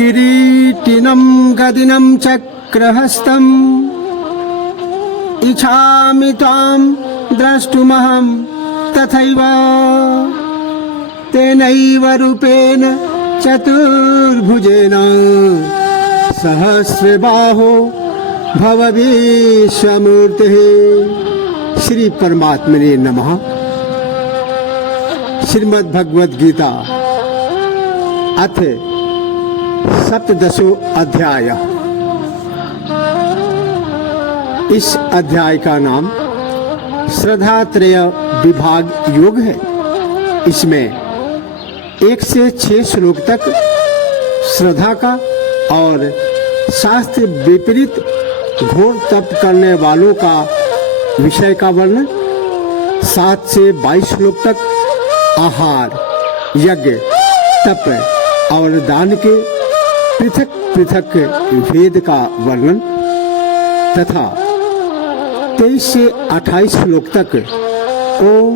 किरीटिनं गदिनं चक्रहस्तम् इच्छामि त्वां द्रष्टुमहं तथैव तेनैव रूपेण चतुर्भुजेन सहस्रबाहो भव विश्वमूर्तिः। श्री परमात्मने नमः। श्रीमद् भगवद गीता अथ सप्तदशो अध्याय। इस अध्याय का नाम श्रद्धात्रय विभाग योग है। इसमें 1 से 6 श्लोक तक श्रद्धा का और शास्त्र विपरीत घोर तप करने वालों का विषय का वर्णन, 7 से 22 श्लोक तक आहार, यज्ञ, तप और दान के पृथक पृथक भेद का वर्णन तथा 23 से 28 श्लोक तक ओम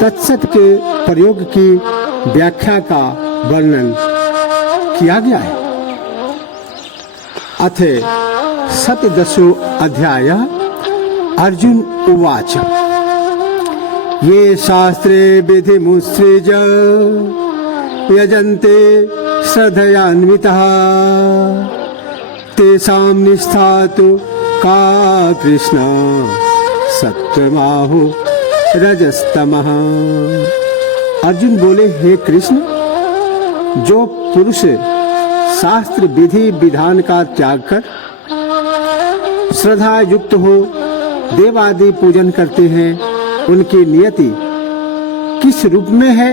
तत्सत के प्रयोग की व्याख्या का वर्णन किया गया है। अथ सप्तदशो अध्याय। अर्जुन उवाच ये शास्त्रे विधिमुत्सृज यजन्ते श्रद्धयान्वितः तेषां निष्ठा तु का कृष्ण सत्वमाहो रजस्तमः। अर्जुन बोले, हे कृष्ण, जो पुरुष शास्त्र विधि विधान का त्याग कर श्रद्धा युक्त हो देवादि पूजन करते हैं, उनकी नियति किस रूप में है?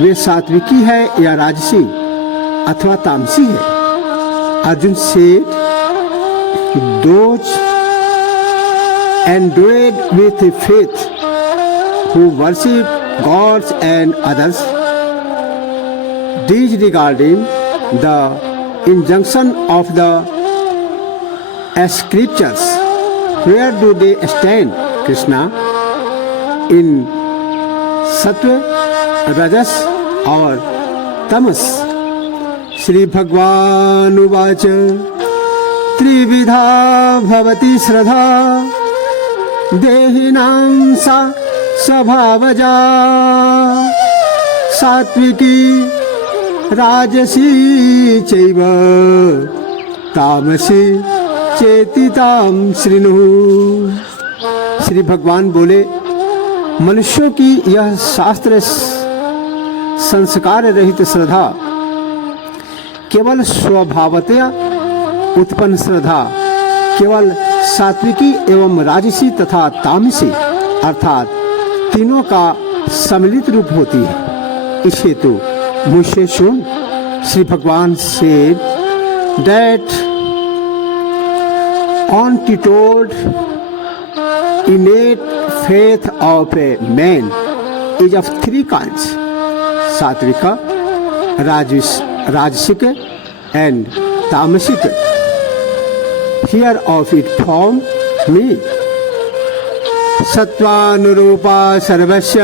वे सात्विकी है या राजसी अथवा तामसी है? Arjun said, those endued with faith who worship gods and others, disregarding the injunction of the scriptures, where do they stand, Krishna? In सत्व, रजस और तमस। श्री भगवान उवाच त्रिविधा भवति श्रद्धा देहिनां सा स्वभावजा सात्विकी राजसी चैव तामसी चेतितां शृणु। श्री भगवान बोले, मनुष्यों की यह शास्त्र संस्कार रहित श्रद्धा केवल स्वभावतया उत्पन्न श्रद्धा केवल सात्विकी एवं राजसी तथा तामसी अर्थात तीनों का सम्मिलित रूप होती है। इस हेतु मुझसे सुन। श्री भगवान said that untethered innate faith of a man is of 3 kinds: सात्विका, राजसिक and तामसिक. Hear of it from me. सत्वानुरूपा सर्वस्य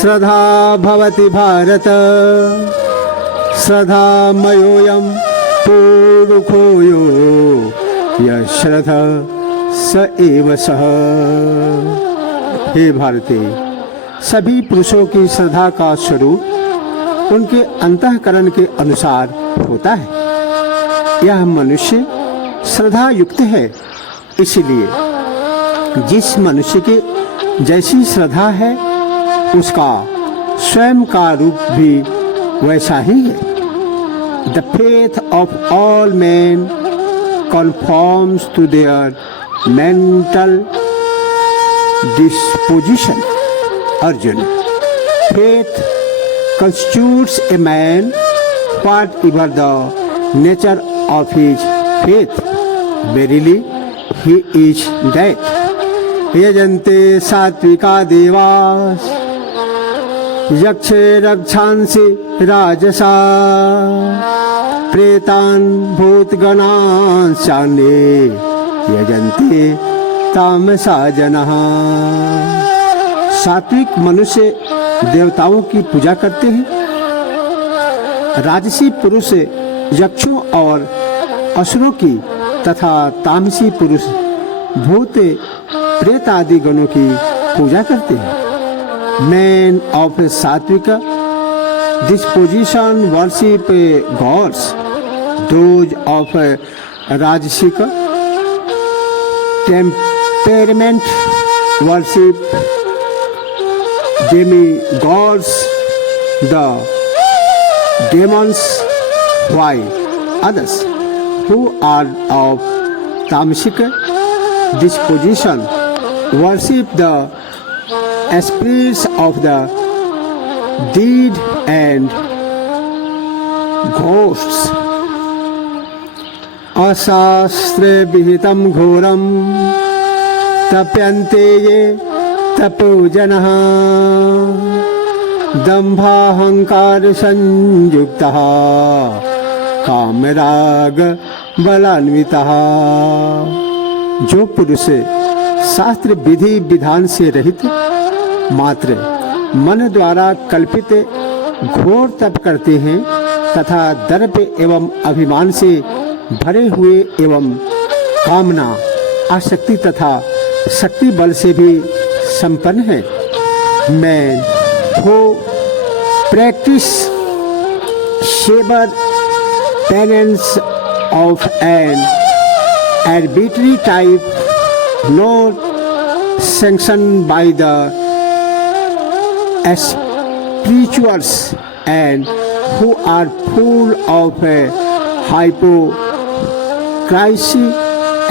श्रद्धा भवति भारत श्रद्धा मयोऽयं पूरुषो यो यः श्रद्धा स एव सः। हे भारती, सभी पुरुषों की श्रद्धा का स्वरूप उनके अंतःकरण के अनुसार होता है। यह मनुष्य श्रद्धा युक्त है, इसलिए जिस मनुष्य के जैसी श्रद्धा है उसका स्वयं का रूप भी वैसा ही है। The faith of all men conforms to their mental disposition. Arjuna, faith constitutes a man whatever the nature of his faith. Verily, he is that. यजन्ते सात्विका देवास यक्षे रक्षांसि राजसा प्रेतान् भूतगणान् चान्ये यजन्ते तामसा जनः। सात्विक मनुष्य देवताओं की पूजा करते हैं, राजसी पुरुष यक्षों और असुरों की तथा तामसी पुरुष भूत प्रेत आदि गणों की पूजा करते हैं। मैन ऑफ सात्विक disposition worship gods, those of rajasic temperament worship demigods, the demons, while others who are of tamasic disposition worship the spirits of the dead and ghosts. अशास्त्रे विहितं घोरं तप्यन्ते ये तपोजनः दम्भाहंकार संयुक्तः कामराग बलान्वितः। जो पुरुष शास्त्र विधि विधान से रहित मात्र मन द्वारा कल्पित घोर तप करते हैं तथा दर्प एवं अभिमान से भरे हुए एवं कामना आसक्ति तथा शक्ति बल से भी संपन्न है। Man who practise severe penance of an arbitrary type not sanctioned by the spirituals and who are full of hypocrisy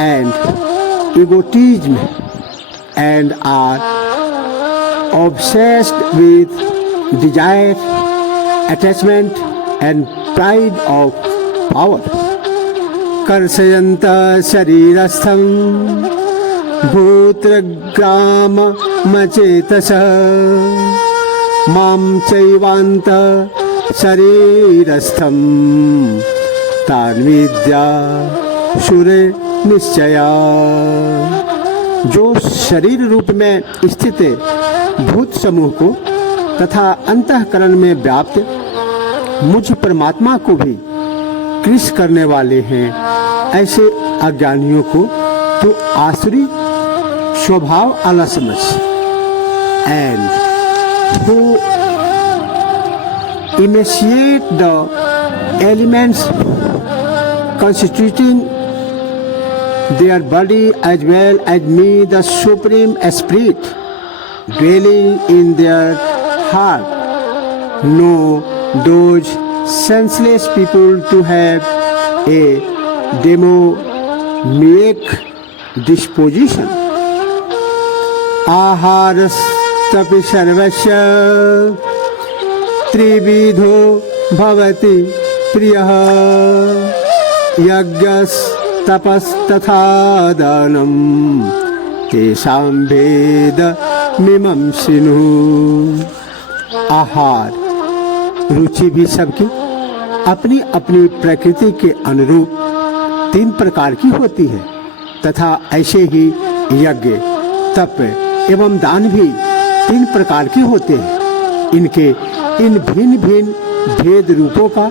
and egotism and are obsessed with desire, attachment and pride of power. कर्षयन्त शरीरस्थं भूतग्राम मचेतस मां चैवान्त शरीरस्थं तान् विद्या सुरे निश्चया। जो शरीर रूप में स्थित भूत समूह को तथा अंतःकरण में व्याप्त मुझ परमात्मा को भी कृष करने वाले हैं, ऐसे अज्ञानियों को तो आसुरी स्वभाव आला समझ। And who emaciate the elements constituting their body as well as me, the Supreme Spirit dwelling in their heart, know those senseless people to have a demoniac disposition. आहारस्तपि सर्वस्य त्रिविधो भवति प्रियः यज्ञस्तपस्तथा दानं तेषां भेदमिमं सिनुः। आहार रुचि भी सबकी अपनी अपनी प्रकृति के अनुरूप 3 प्रकार की होती है तथा ऐसे ही यज्ञ तप एवं दान भी 3 प्रकार के होते हैं। इनके इन भिन्न भिन्न भेद रूपों का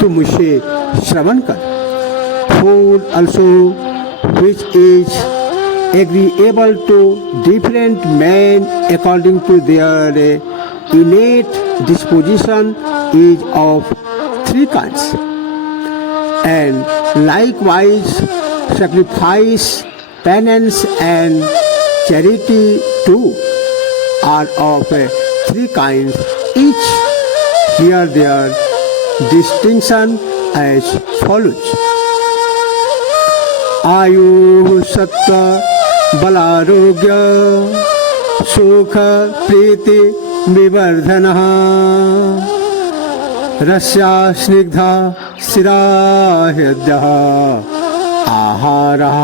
तू मुझसे श्रवण कर। Food also which is agreeable to different men according to their innate disposition is of 3 kinds, and likewise sacrifice, penance and charity too are of 3 kinds each. Here their distinction as follows. आयु सत्व बलारोग्य सुख प्रीति विवर्धनः Russia Snigdha स्थिरा हृदयः आहारः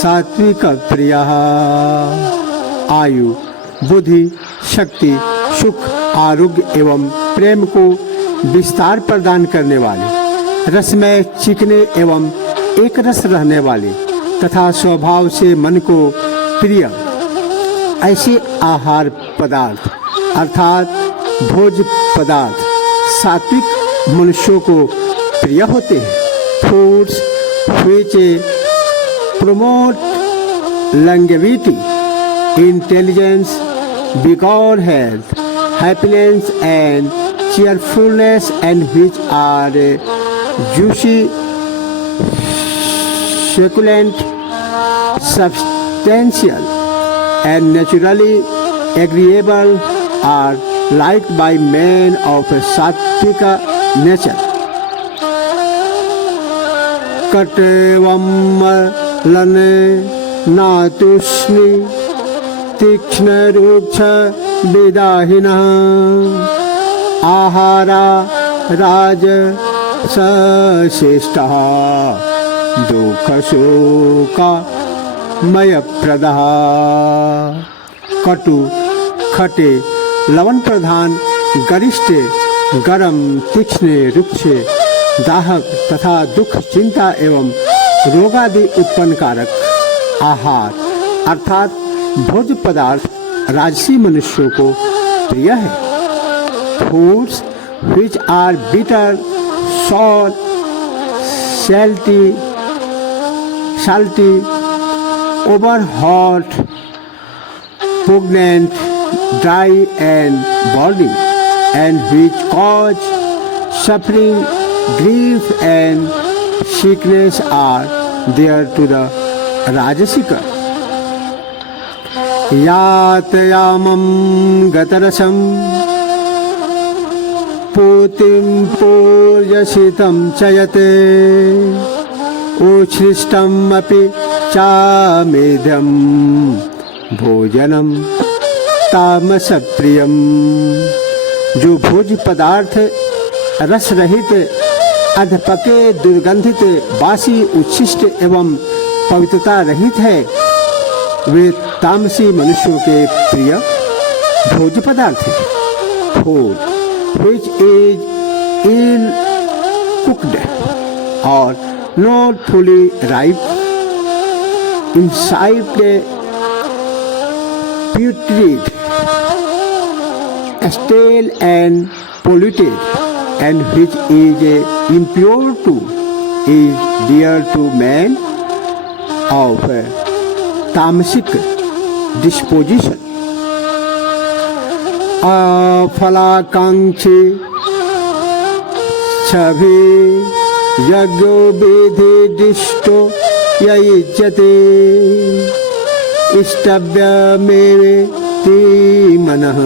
सात्विक प्रियः। आयु, बुद्धि, शक्ति, सुख, आरोग्य एवं प्रेम को विस्तार प्रदान करने वाले, रसमय चिकने एवं एक रस रहने वाले तथा स्वभाव से मन को प्रिय ऐसे आहार पदार्थ अर्थात भोज पदार्थ सात्विक मनुष्यों को प्रिय होते हैं। Foods which promote longevity, intelligence, vigor, health, happiness and cheerfulness, and which are juicy, succulent, substantial and naturally agreeable, are liked by men of sattvic nature. कटेवम लने नातुष्णि तीक्ष्ण रुक्ष विदाहिनः आहारा राज सशिष्टः दुःख शोक मय प्रदः। कटु, खटे, लवण प्रधान, गरिष्ठ, गरम, तीक्ष्ण, रुक्ष, दाहक तथा दुख, चिंता एवं रोगादि उत्पन्न कारक आहार अर्थात भोज्य पदार्थ राजसी मनुष्यों को प्रिय है। Foods which are bitter, sour, salty, over hot, pungent, dry and burning, and which cause suffering, grief and sickness, are there to the rajasika. यातयामं गतरसं पूतिं पूर्यसितं चयते उच्छृष्टम् अपि चामेध्यं भोजनं तामसप्रियं। जो भोज्य पदार्थ रस रहित, अधपके, दुर्गंधित, बासी, उच्छिष्ट एवं पवित्रता रहित है, वे तामसी मनुष्यों के प्रिय भोज्य पदार्थ हैं। Food which is ill cooked or not fully ripe, insipid, putrid, stale and polluted, and which is impure too, is dear to man of tamasic disposition. अफलाकांक्षी छवि यज्ञो विधि दिष्टो यज्जते इष्टव्यमेवेति मनः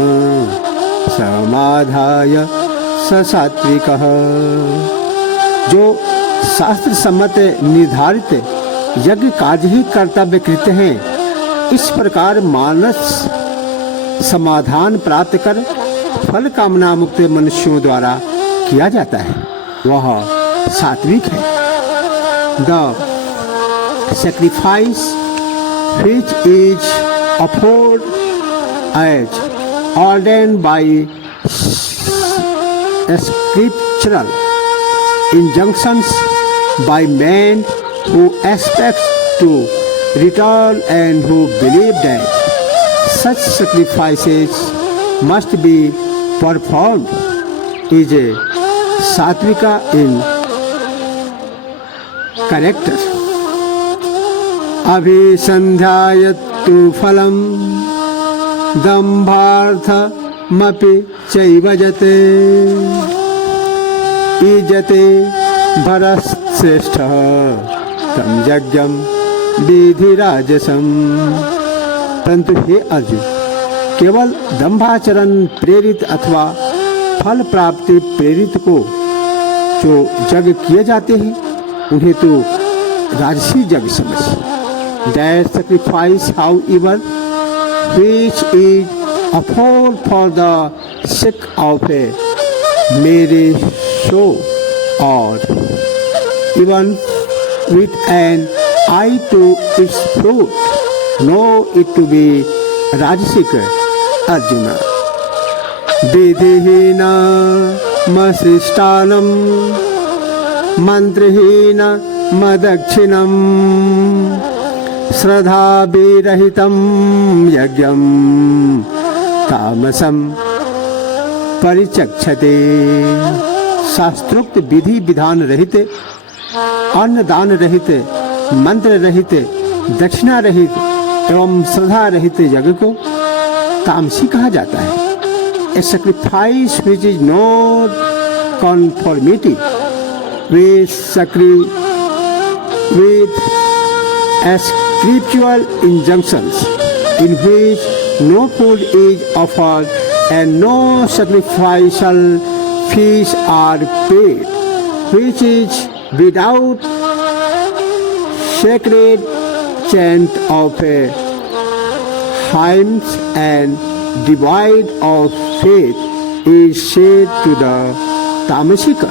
समाधाय ससात्विकः। जो शास्त्र सम्मत निर्धारित यज्ञ कार्य ही कर्तव्य कृत्य हैं, इस प्रकार मानस समाधान प्राप्त कर फल कामना मुक्त मनुष्यों द्वारा किया जाता है, वह सात्विक है। The sacrifice which is offered as ordained by scriptural injunctions by men who expect to return and who believe that such sacrifices must be performed, is a satvika in character. Abhisandhyayattu phalam dambharthamapi chaivajate ijate bharastheshtha tam yajñam vidhirajasam। परंतु हे अर्जुन, केवल दंभाचरण प्रेरित अथवा फल प्राप्ति प्रेरित को जो यज्ञ किए जाते हैं, उन्हें तो राजसी यज्ञ समझ। That sacrifice, however, which is offered for the sake of a marriage show, or even with an eye to its fruit, know it to be rajasic, Arjuna. Vidhihina masishtanam mantrihina madakshinam श्रद्धा विरहितं यज्ञं तामसं परिचक्षते। शास्त्रोक्त विधि विधान रहित, अन्न दान रहित, मंत्र रहित, दक्षिणा रहित एवं श्रद्धा रहित यज्ञ को तामसी कहा जाता है। A sacrifice which is not conformity with scriptural injunctions, in which no food is offered and no sacrificial fees are paid, which is without sacred chant of hymns and devoid of faith, is said to the tamasika.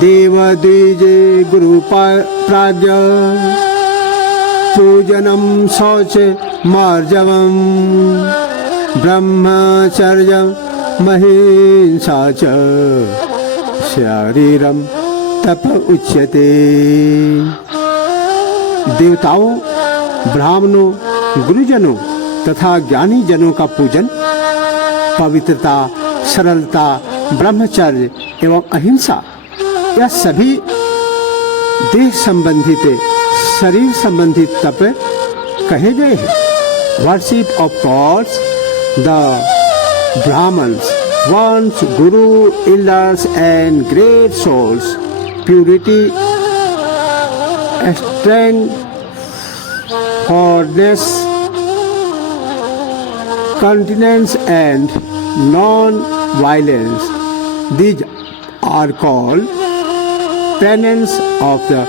Deva dvije guru pragya pujanam saucha marjavam brahmacharya mahimsa cha shariram tapa uchyate। देवताओं, ब्राह्मणों, गुरुजनों तथा ज्ञानी जनों का पूजन पवित्रता, सरलता, ब्रह्मचर्य एवं अहिंसा, यह सभी देह संबंधित, शरीर संबंधित तप कहे गए हैं। Worship of gods, the Brahmans one's guru, elders and great souls, purity, strength, forness, continence and non-violence. These are called penance of the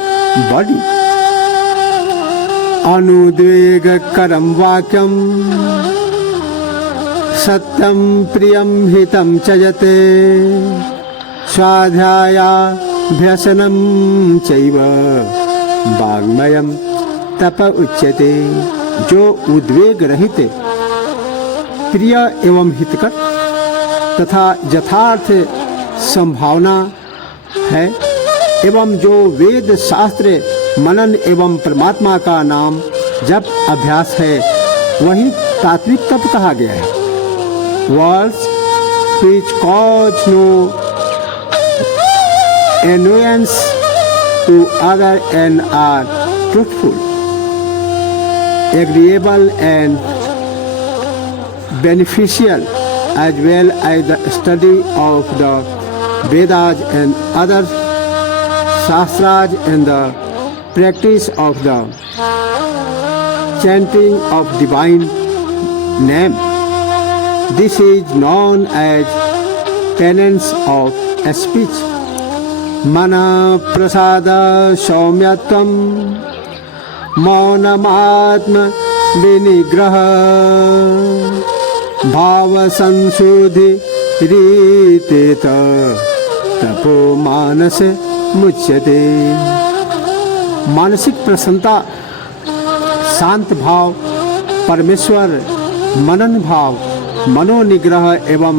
body. Anudvegakaram vakyam satyam priyam hitam chayate swadhyaya भ्यसनम चैव वाग्मयम तप उच्यते। जो उद्वेग रहित, प्रिय एवं हितकर तथा यथार्थ संभावना है एवं जो वेद शास्त्र मनन एवं परमात्मा का नाम जप अभ्यास है, वही तात्विक तप कहा गया है। Words which cause no annoyance to other and are truthful, agreeable and beneficial, as well as the study of the Vedas and other Shastras and the practice of the chanting of divine name. This is known as penance of speech. Mana prasada saumyatvam maunamatma vinigraha bhava sanshudhi riteta tapo manas मुच्यते। मानसिक प्रसन्नता, शांत भाव, परमेश्वर मनन भाव, मनोनिग्रह एवं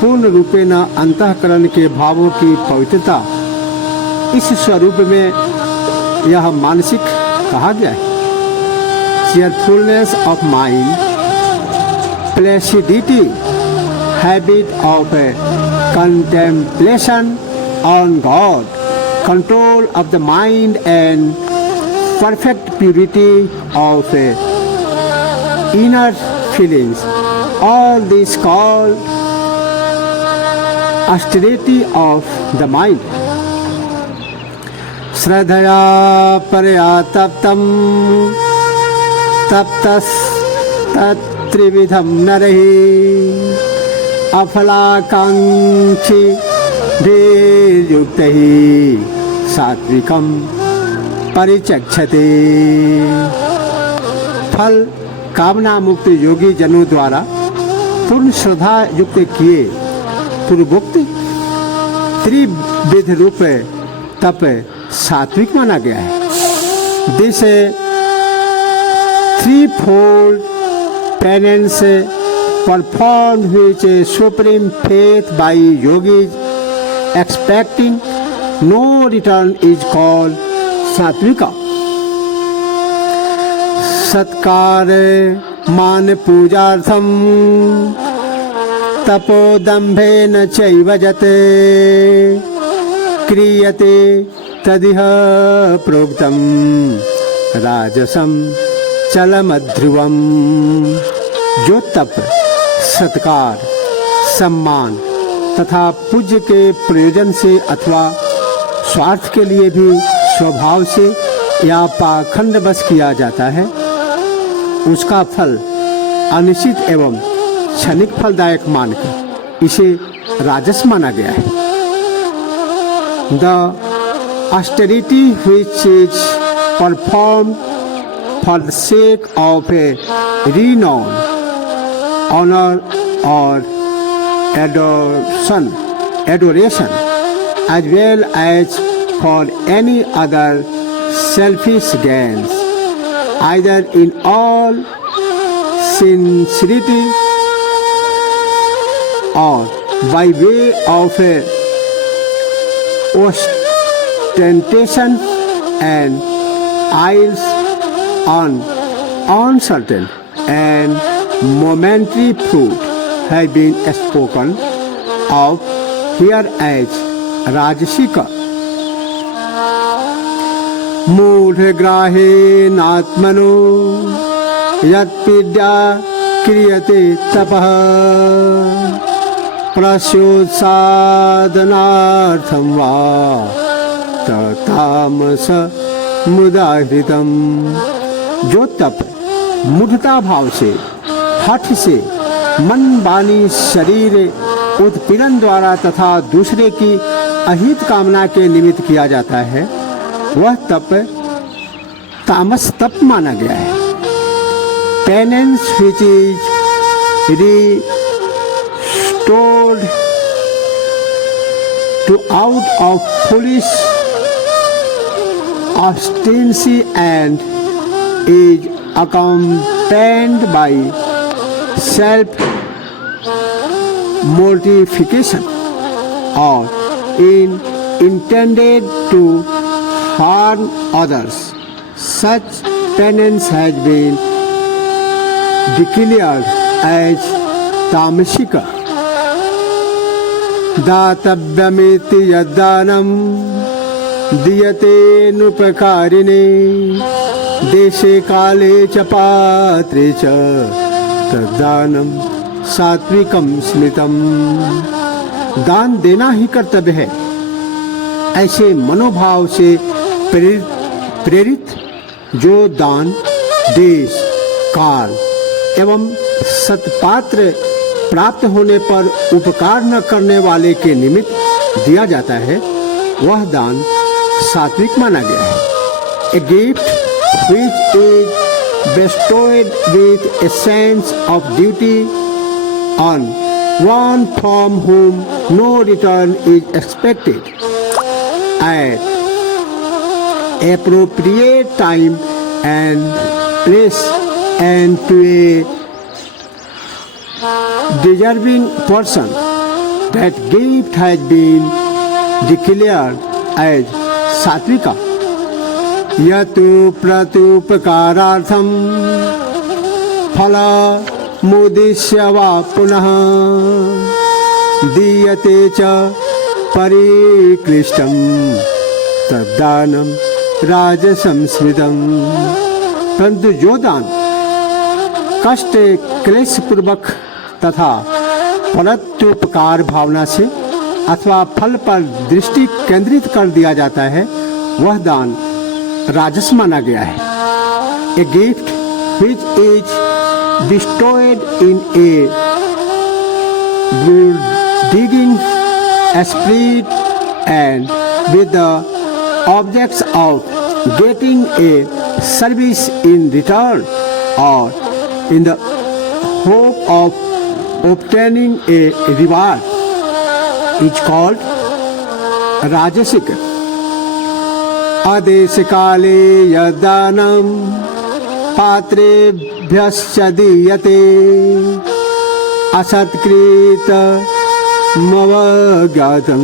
पूर्ण रूपेण अंतःकरण के भावों की पवित्रता, इस स्वरूप में यह मानसिक कहा गया है। Cheerfulness of mind, placidity, habit of contemplation on God, control of the mind and perfect purity of inner feelings, all this called austerity of the mind. Shraddhaya paraya taptam taptas tatrividham narahi afalakanchi युक्त ही सात्विकम परिचक्षते। फल कामना मुक्त योगी जनों द्वारा पूर्ण श्रद्धा युक्त किए पूर्वोक्त त्रिविध रूप तप सात्विक माना गया है। This threefold penance performed which supreme faith by yogis expecting no return is called satvika. सत्कार मान पूजार्थम तपोदम्भेन चैव यत् क्रियते तदिह प्रोक्तं राजसं चलमध्रुवम्। जो तप, सत्कार, सम्मान तथा पूज्य के प्रयोजन से अथवा स्वार्थ के लिए भी स्वभाव से या पाखंडवश किया जाता है, उसका फल अनिश्चित एवं क्षणिक फलदायक मानकर इसे राजस माना गया है। The austerity which is performed for the sake of a renown, honor or adoration, as well as for any other selfish gains, either in all sincerity or by way of a ostentation and eyes on uncertain and momentary fruit, have been spoken of here as Rajasika. मूढग्राहेणात्मनो यत्पीड्या क्रियते तपः प्रस्योत्सादनार्थं वा ततामस मुदाहृतम्। जो तप मूढ़ता भाव से, हठ से, मन, वाणी, शरीर उत्पीड़न द्वारा तथा दूसरे की अहित कामना के निमित्त किया जाता है, वह तप तामस तप माना गया है। Penance which is restored to out of foolish obstinacy and is accompanied by self mortification or intended to harm others. Such penance has been declared as tamashika. दातव्यमिति यद्दानं दीयते नुपकारिणे देशे काले च पात्रे च तद्दानं सात्विकं स्मृतम्। दान देना ही कर्तव्य है। ऐसे मनोभाव से प्रेरित जो दान देश, काल एवं सत्पात्र प्राप्त होने पर उपकार न करने वाले के निमित्त दिया जाता है, वह दान सात्विक माना गया है। A gift which is bestowed with a sense of duty on one from whom no return is expected at appropriate time and place and to a deserving person, that gift has been declared as satvika. यतु प्रत्युपकारार्थं फलमुद्दिश्य वा पुनः दीयते च परिक्लिष्टं तद्दानं राजसंस्मृतम्। परंतु जो दान कष्ट क्लेश पूर्वक तथा फलोपकार भावना से अथवा फल पर दृष्टि केंद्रित कर दिया जाता है, वह दान राजस माना गया है। A gift which is bestowed in a good digging spirit and with the objects of getting a service in return or in the hope of obtaining a reward is called rajasic. आदेश काले यदानं पात्रेभ्यश्च दीयते असत्कृत मवज्ञातं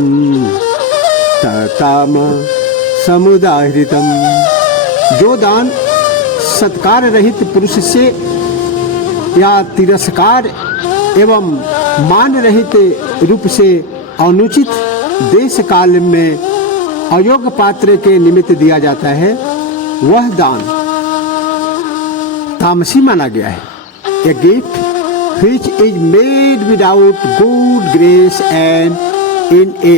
तताम समुदाहृतम्। जो दान सत्कार रहित पुरुष से या तिरस्कार एवं मान रहित रूप से अनुचित देश काल में अयोग्य पात्र के निमित्त दिया जाता है, वह दान तामसी माना गया है। A gift which is made without good grace and in a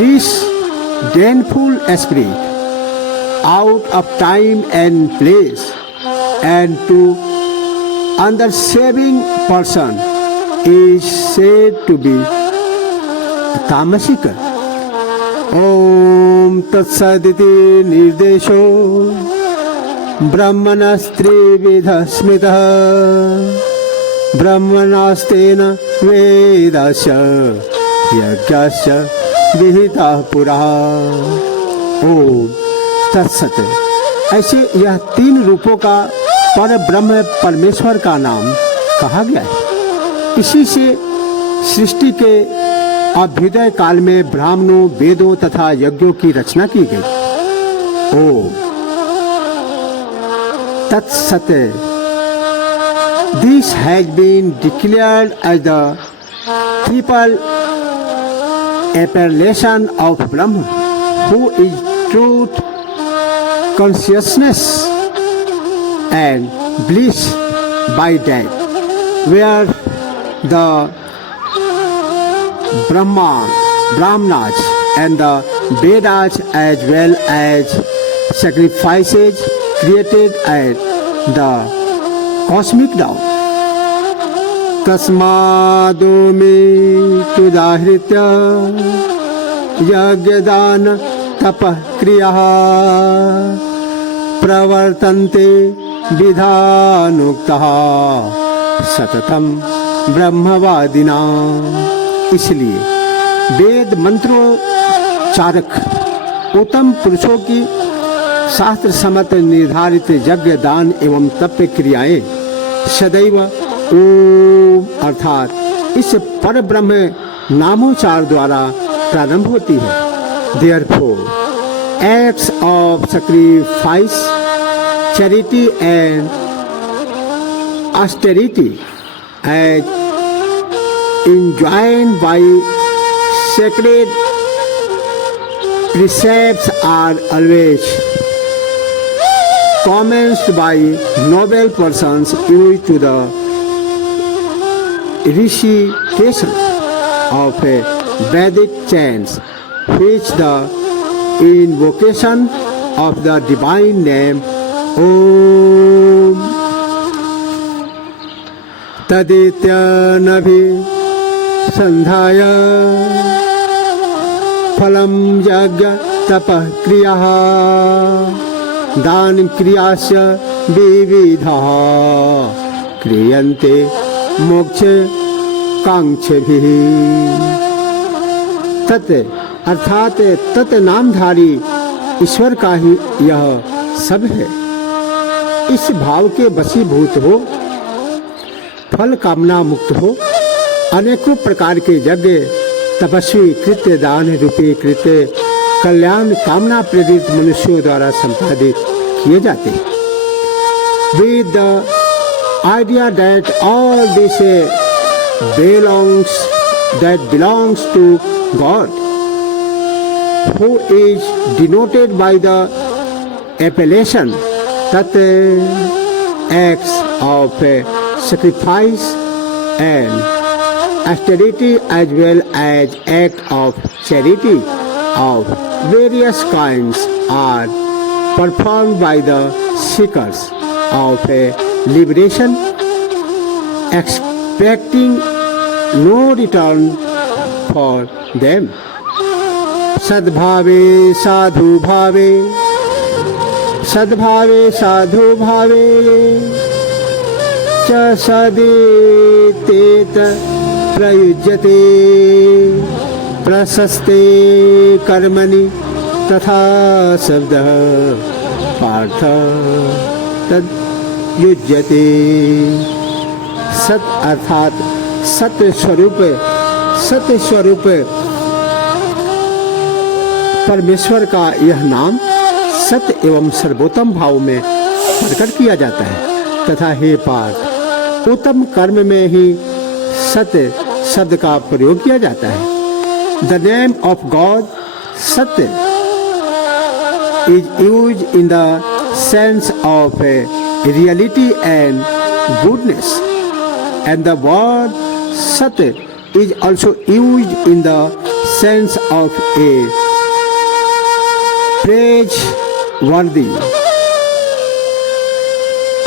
disdainful spirit, out of time and place, and to underserving person is said to be तामसिक। ओम तत्सदिति निर्देशो ब्रह्मणस्त्रिविध स्मृतः ब्रह्मणास्तेन वेदस्य यज्ञस्य विहितः पुरा। ओम तत्सत। ऐसे यह तीन रूपों का पर ब्रह्म परमेश्वर का नाम कहा गया है। इसी से सृष्टि के अभ्युदय काल में ब्राह्मणों, वेदों तथा यज्ञों की रचना की गई। ओम तत्सत। This has been declared as the triple appellation of Brahma, who is truth, consciousness, and bliss by that, where the Brahmanas and the Vedas as well as sacrifices created at the cosmic dawn. तस्मादो में तुदाहृत्य यज्ञदान तपः क्रियाः प्रवर्तन्ते विधानोक्तः सततम ब्रह्मवादिना। इसलिए वेद मंत्रोच्चारक उत्तम पुरुषों की शास्त्र सम्मत निर्धारित यज्ञ, दान एवं तप क्रियाएं सदैव ओम अर्थात इस पर ब्रह्म नामोच्चार द्वारा प्रारंभ होती है। Therefore, acts of sacrifice, charity and austerity as enjoined by sacred precepts are always commenced by noble persons used to the recitation of a Vedic chants, which the invocation of the divine name Om Tadityanabhi Sandhaya Phalam Yagya Tapah Kriyaha दान क्रियास्य विविधः क्रियन्ते मोक्ष कांक्षभिः। तत् अर्थात तत् नामधारी ईश्वर का ही यह सब है। इस भाव के वशीभूत हो, फल कामना मुक्त हो, अनेकों प्रकार के यज्ञ, तपस्वी कृत्य, दान रूपी कृत्य कल्याण कामना प्रेरित मनुष्यों द्वारा संपादित किए जाते हैं। With the idea that all this belongs to God, who is denoted by the appellation that acts of sacrifice and austerity as well as act of charity of various kinds are performed by the seekers of liberation, expecting no return for them. सद्भावे साधु भावे, सद्भावे साधु भावे च सदेतेत प्रयुज्यते प्रशस्ते कर्मणि तथा शब्दः पार्थ तद युज्यते। सत अर्थात सत्य स्वरूप परमेश्वर का यह नाम सत्य एवं सर्वोत्तम भाव में प्रकट किया जाता है। तथा हे पार्थ, उत्तम कर्म में ही सत्य शब्द का प्रयोग किया जाता है। द नेम ऑफ गॉड सत्य is use in the sense of reality and goodness, and the word सत्य is also used in the sense of a praiseworthy,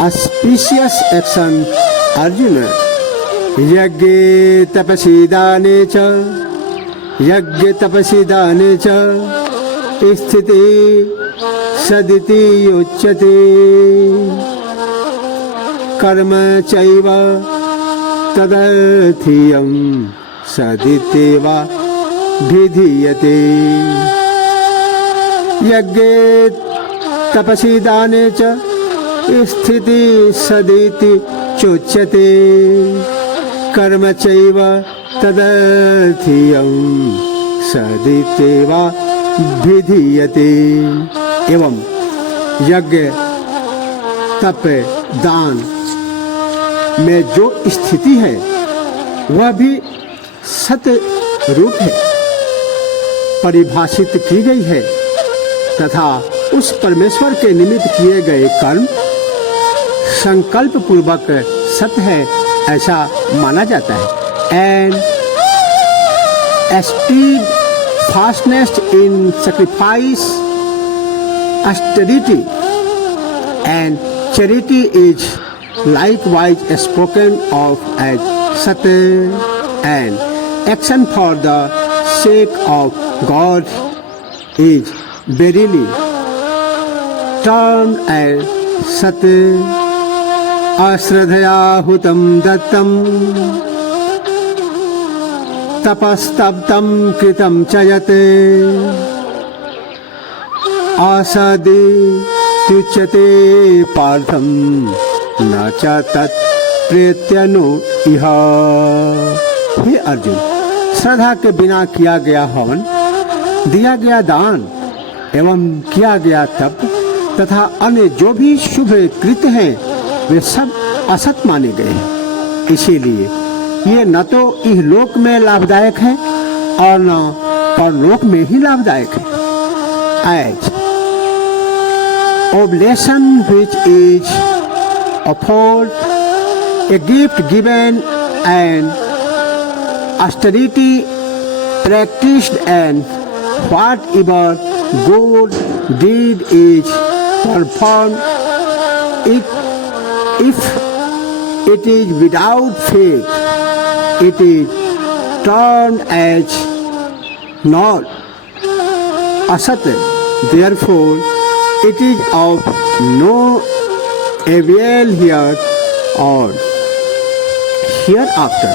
auspicious action. Arjuna, yagge tapasi dane cha sthiti saditi uchyate karma chaiva तदर्थीयं सदितेवा विधीयते। यज्ञे तपसि दाने च स्थिति सदिति चोच्यते कर्म चैव तदर्थीयं सदितेवा विधीयते। एवं यज्ञ तप दान में जो स्थिति है वह भी सत्य रूप है, परिभाषित की गई है तथा उस परमेश्वर के निमित्त किए गए कर्म संकल्प पूर्वक सत्य है ऐसा माना जाता है। And steadfastness in sacrifice, austerity and charity is likewise spoken of as satya, and action for the sake of God is verily termed as satya. अश्रद्धया हुतं दत्तं तपस्तप्तं कृतं च यत् असदि तुच्यते पार्थं न च तत् प्रेत्यनु इह। हे अर्जुन, श्रद्धा के बिना किया गया हवन, दिया गया दान एवं किया गया तप तथा अन्य जो भी शुभ कृत्य हैं वे सब असत माने गए हैं। इसीलिए ये न तो इह लोक में लाभदायक है और न परलोक में ही लाभदायक है। As oblation which is offered, a gift given and austerity practiced, and whatever good deed is performed, if it is without faith, it is termed as not asatya. Therefore, it is of no avail here or hereafter.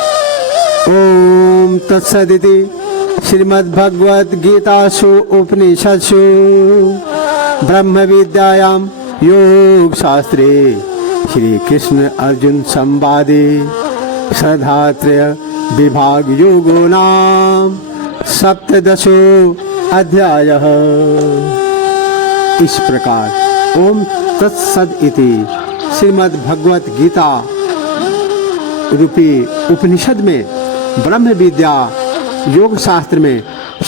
Om Tat Saditi Srimad Bhagavad Gitasu Upanishadsu Brahma Vidyayam Yog Shastre Shri Krishna Arjun संवादे श्रद्धात्रय विभाग योगो नाम सप्तदशो अध्यायः। इस प्रकार ओम तत्सद इति श्रीमद् भगवत गीता रूपी उपनिषद में ब्रह्म विद्या योग शास्त्र में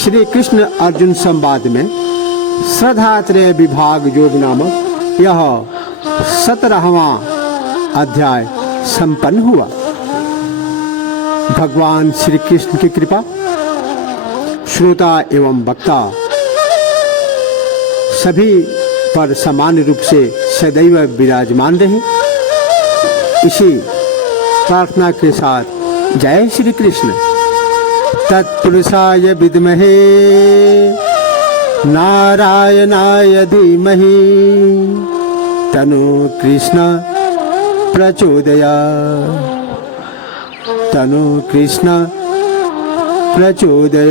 श्री कृष्ण अर्जुन संवाद में श्रद्धात्रय विभाग योग नामक यह 17वां अध्याय संपन्न हुआ। भगवान श्री कृष्ण की कृपा श्रोता एवं वक्ता सभी पर समान रूप से सदैव विराजमान रहे, इसी प्रार्थना के साथ जय श्री कृष्ण। तत्पुरुषाय विद्महे नारायणाय धीमहि तनु कृष्ण प्रचोदयात्। तनु कृष्ण प्रचोदयात्।